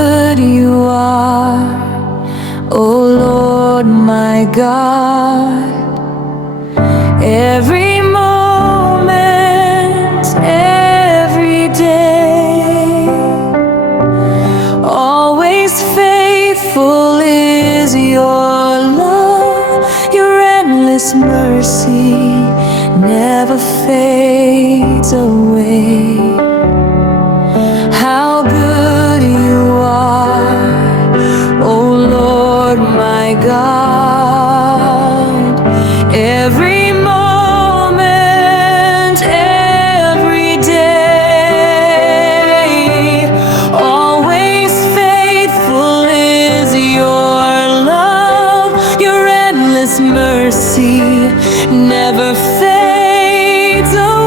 good you are, oh Lord my God. Every moment, every day, always faithful is your love. Your endless mercy never fades away. How good you are, oh Lord my God. Every moment, every day, always faithful is your love. Your endless mercy never fades away.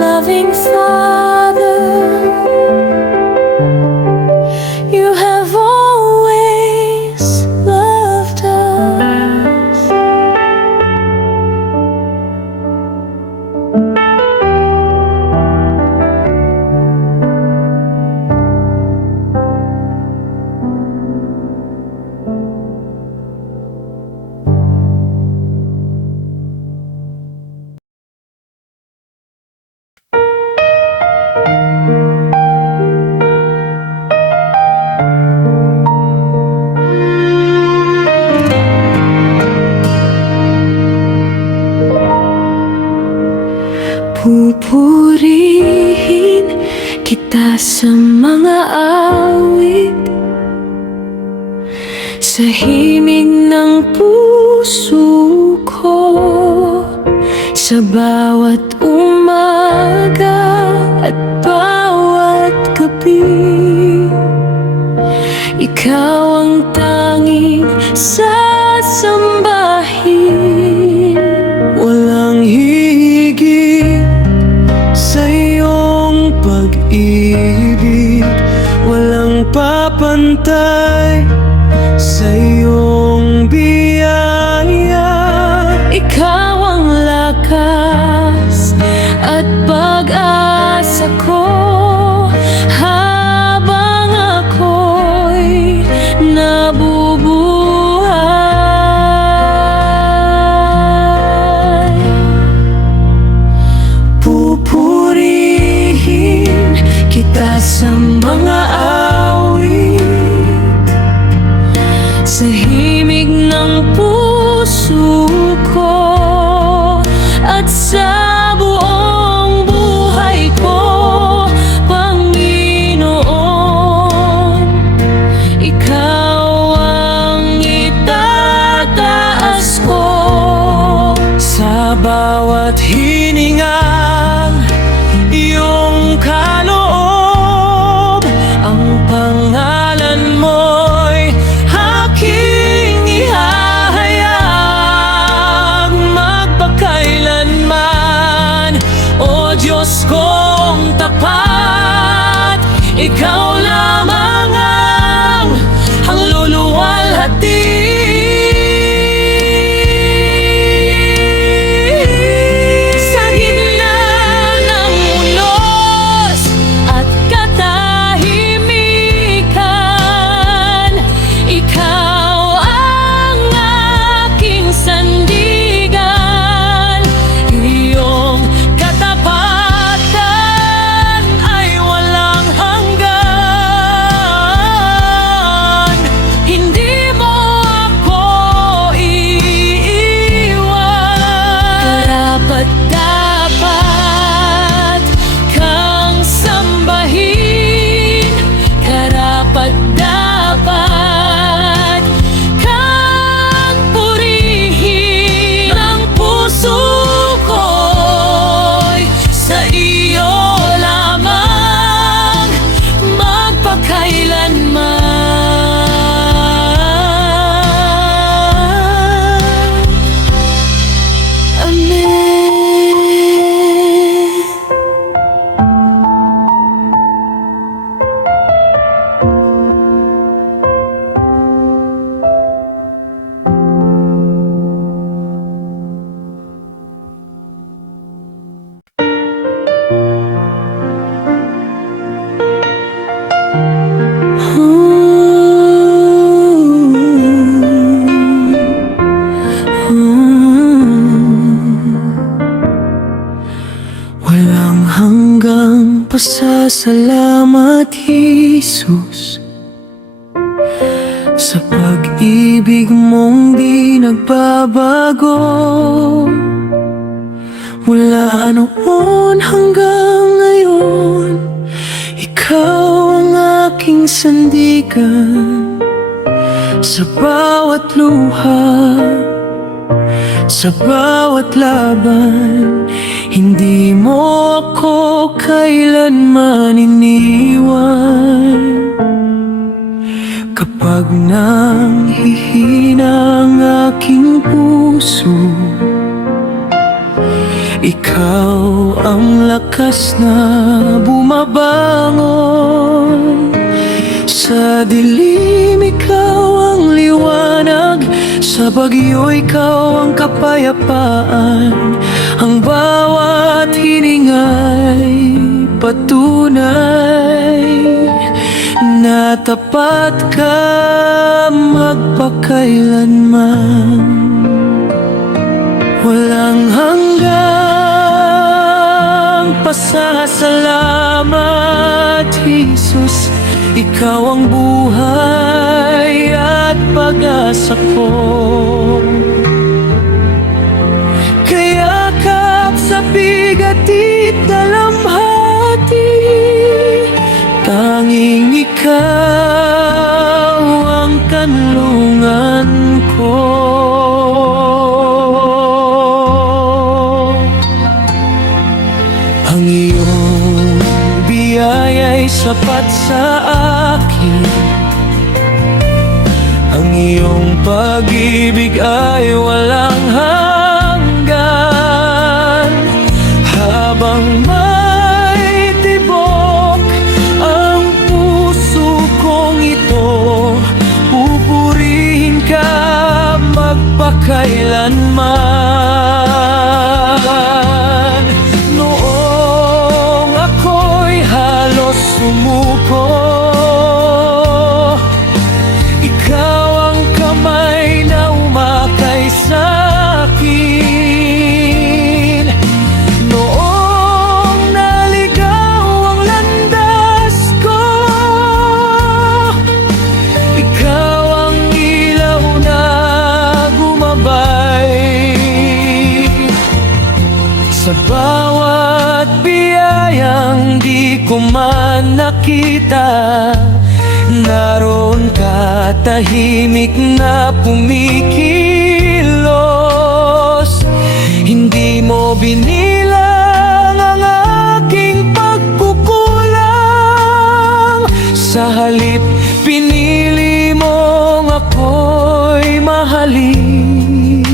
Loving Father, you have always loved us. Pupurihin kita sa mga awit, sa himig ng puso ko, sa bawat umaga at bawat gabi. Ikaw ang tanging sasambahin, walang higit sa iyong pag-ibig, walang papantay sa iyong biyaya. Ikaw ang lakas at pag-asa ko habang ako'y nabubuhay. Pupurihin kita sa mga awit, sa himig ng puso ko, at sa buong buhay ko, Panginoon. Ikaw ang itataas ko sa bawat hininga, iyong kaloob. Ang pangalan mo'y aking ihahayag magpakailanman. O Diyos kong tapat, ikaw lamang ang luluwalhati Salamat, Jesus, sa pag-ibig mong di nagbabago. Mula noon hanggang ngayon, ikaw ang aking sandigan. Sa bawat luha, sa bawat laban, hindi mo ako kailanman iniwan. Kapag nanghihina ang aking puso, ikaw ang lakas na bumabangon. Sa dilim, ikaw ang liwanag. Sa bagyo, ikaw ang kapayapaan. Ang bawat hininga'y patunay na tapat ka magpakailanman. Walang hanggang pasasalamat, Jesus. Ikaw ang buhay at pag-asa ko. Kayakap sa bigat at dalamhati, tanging ikaw ang kanlungan ko. Ang iyong biyaya'y sapat sa akin. Ang iyong pag-ibig ay walang hanggan. Habang may tibok ang puso kong ito, pupurihin ka magpakailanman. Noong ako'y halos sumuko, ikaw ang kamay na umakay sa akin. Noong naligaw ang landas ko, ikaw ang ilaw na gumabay. Sa bawat biyayang di ko man nakita, naroon ka tahimik na pumikilos. Hindi mo binilang ang aking pagkukulang. Sa halip, pinili mong ako'y mahalin.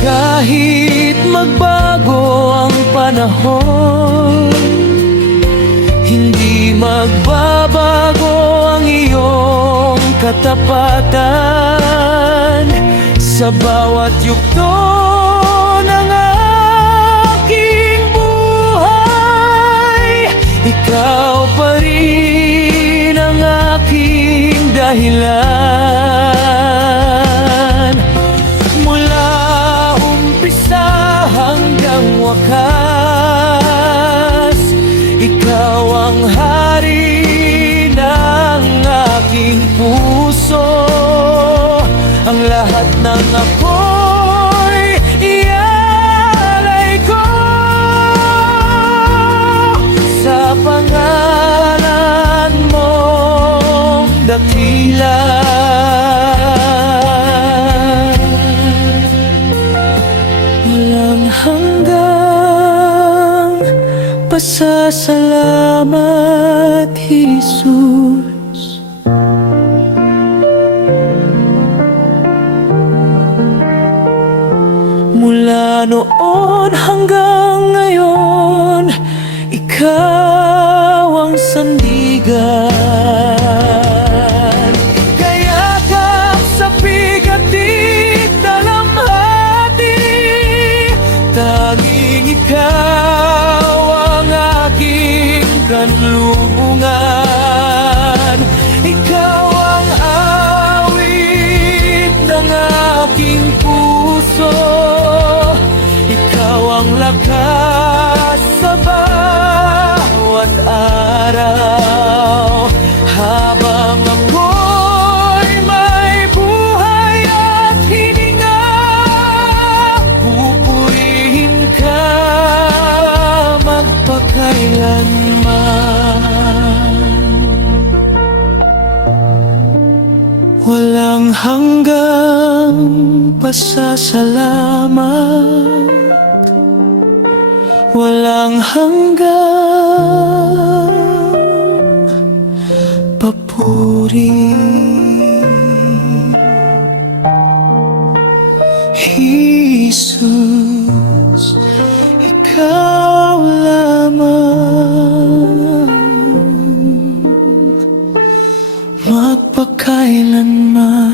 Kahit magbago ang panahon, hindi magbabago ang iyong katapatan. Sa bawat yugto ng aking buhay, ikaw pa rin ang aking dahilan. Mula umpisa hanggang wakas, ikaw ang hari ng aking puso. Ang lahat ng ako'y ialay ko sa pangalan mong dakila. Walang hanggang pasasalamat, Jesus. Mula noon hanggang ngayon, ikaw ang sandigan. Kayakap sa bigat at dalamhati, tanging ikaw ang aking kanlungan. Ikaw ang awit ng aking puso. Ikaw ang lakas hanggang pasasalamat, walang hanggang papuri. Jesus, ikaw lamang magpakailanman.